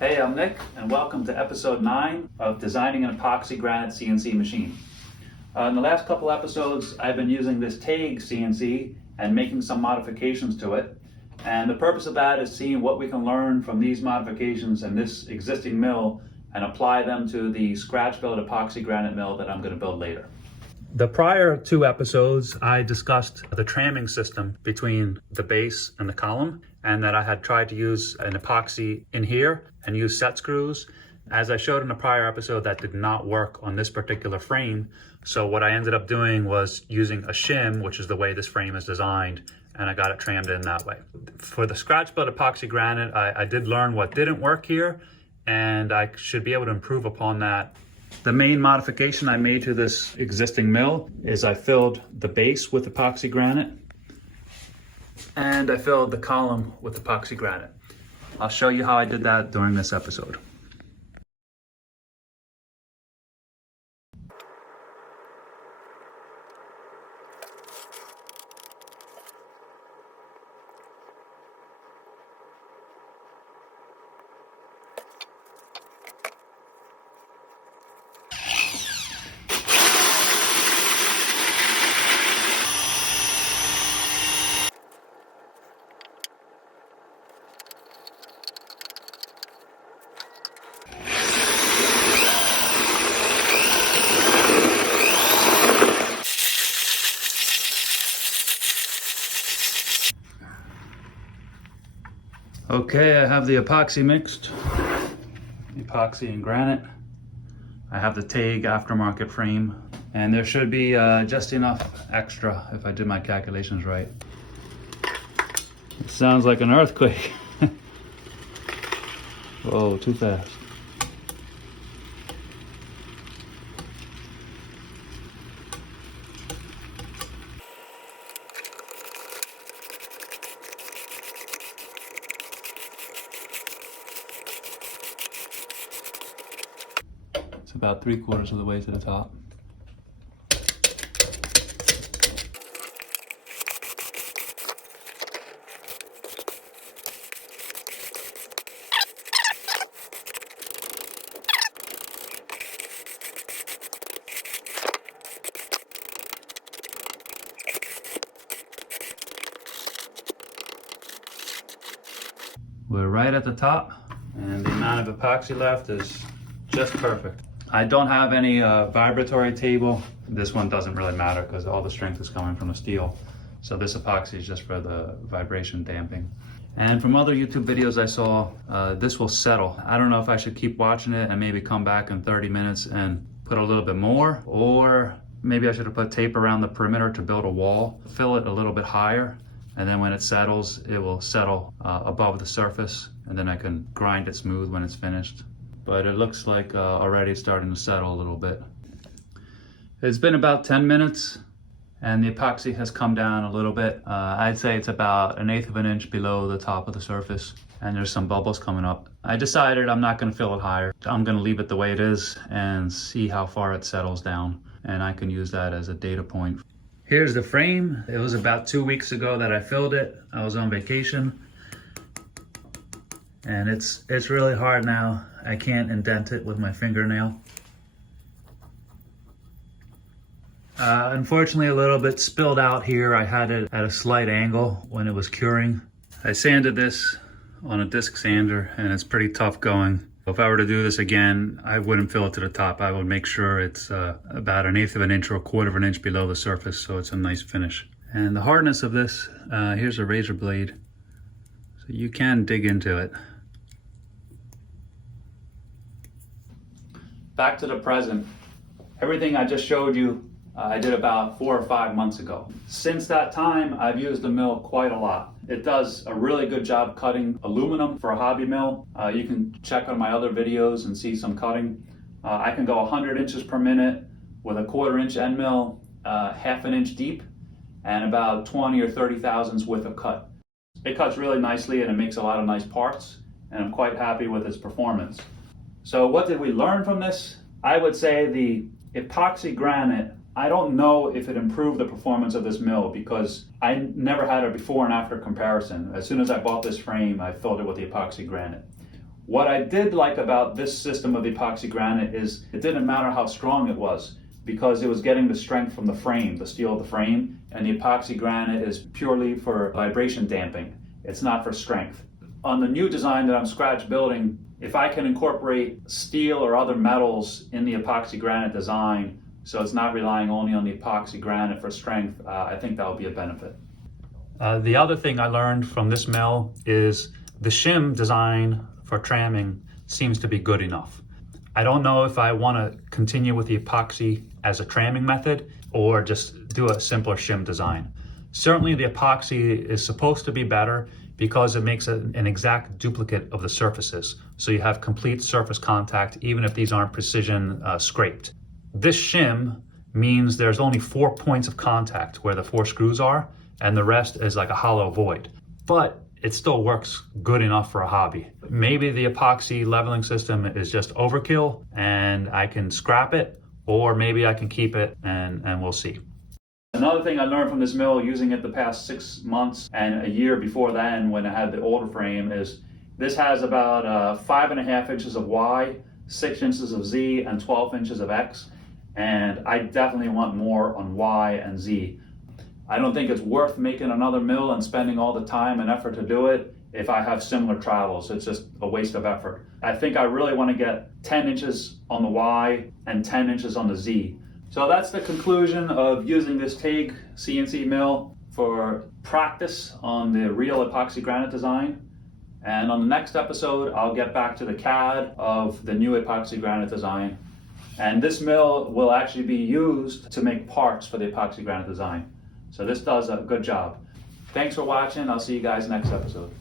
Hey, I'm Nick, and welcome to episode 9 of Designing an Epoxy Granite CNC Machine. In the last couple episodes, I've been using this Taig CNC and making some modifications to it. And the purpose of that is seeing what we can learn from these modifications and this existing mill and apply them to the scratch-built epoxy granite mill that I'm going to build later. The prior 2 episodes, I discussed the tramming system between the base and the column, and that I had tried to use an epoxy in here and use set screws. As I showed in a prior episode, that did not work on this particular frame. So what I ended up doing was using a shim, which is the way this frame is designed, and I got it trammed in that way. For the scratch-built epoxy granite, I did learn what didn't work here, and I should be able to improve upon that. The main modification I made to this existing mill is I filled the base with epoxy granite and I filled the column with epoxy granite. I'll show you how I did that during this episode. Okay, I have the epoxy mixed, epoxy and granite. I have the Taig aftermarket frame, and there should be just enough extra if I did my calculations right. It sounds like an earthquake. Whoa, too fast. It's about 3/4 of the way to the top. We're right at the top, and the amount of epoxy left is just perfect. I don't have any vibratory table. This one doesn't really matter because all the strength is coming from the steel. So this epoxy is just for the vibration damping. And from other YouTube videos I saw, this will settle. I don't know if I should keep watching it and maybe come back in 30 minutes and put a little bit more, or maybe I should have put tape around the perimeter to build a wall, fill it a little bit higher, and then when it settles, it will settle above the surface, and then I can grind it smooth when it's finished. But it looks like already starting to settle a little bit. It's been about 10 minutes and the epoxy has come down a little bit. I'd say it's about 1/8 of an inch below the top of the surface, and there's some bubbles coming up. I decided I'm not gonna fill it higher. I'm gonna leave it the way it is and see how far it settles down, and I can use that as a data point. Here's the frame. It was about 2 weeks ago that I filled it. I was on vacation. And it's really hard now. I can't indent it with my fingernail. Unfortunately, a little bit spilled out here. I had it at a slight angle when it was curing. I sanded this on a disc sander, and it's pretty tough going. If I were to do this again, I wouldn't fill it to the top. I would make sure it's about 1/8 of an inch or 1/4 of an inch below the surface, so it's a nice finish. And the hardness of this, here's a razor blade. So you can dig into it. Back to the present. Everything I just showed you, I did about 4 or 5 months ago. Since that time, I've used the mill quite a lot. It does a really good job cutting aluminum for a hobby mill. You can check on my other videos and see some cutting. I can go 100 inches per minute with a 1/4 inch end mill, 1/2 an inch deep, and about 20 or 30 thousandths width of cut. It cuts really nicely and it makes a lot of nice parts, and I'm quite happy with its performance. So what did we learn from this? I would say the epoxy granite, I don't know if it improved the performance of this mill because I never had a before and after comparison. As soon as I bought this frame, I filled it with the epoxy granite. What I did like about this system of epoxy granite is it didn't matter how strong it was, because it was getting the strength from the frame, the steel of the frame, and the epoxy granite is purely for vibration damping. It's not for strength. On the new design that I'm scratch building, if I can incorporate steel or other metals in the epoxy granite design, so it's not relying only on the epoxy granite for strength, I think that will be a benefit. The other thing I learned from this mill is the shim design for tramming seems to be good enough. I don't know if I want to continue with the epoxy as a tramming method or just do a simpler shim design. Certainly the epoxy is supposed to be better because it makes an exact duplicate of the surfaces. So you have complete surface contact even if these aren't precision scraped. This shim means there's only 4 points of contact where the 4 screws are, and the rest is like a hollow void. But it still works good enough for a hobby. Maybe the epoxy leveling system is just overkill and I can scrap it, or maybe I can keep it and we'll see. Another thing I learned from this mill using it the past 6 months and a year before then when I had the older frame is this has about 5.5 inches of Y, 6 inches of Z, and 12 inches of X. And I definitely want more on Y and Z. I don't think it's worth making another mill and spending all the time and effort to do it if I have similar travels. It's just a waste of effort. I think I really want to get 10 inches on the Y and 10 inches on the Z. So that's the conclusion of using this Taig CNC mill for practice on the real epoxy granite design. And on the next episode, I'll get back to the CAD of the new epoxy granite design. And this mill will actually be used to make parts for the epoxy granite design. So this does a good job. Thanks for watching. I'll see you guys next episode.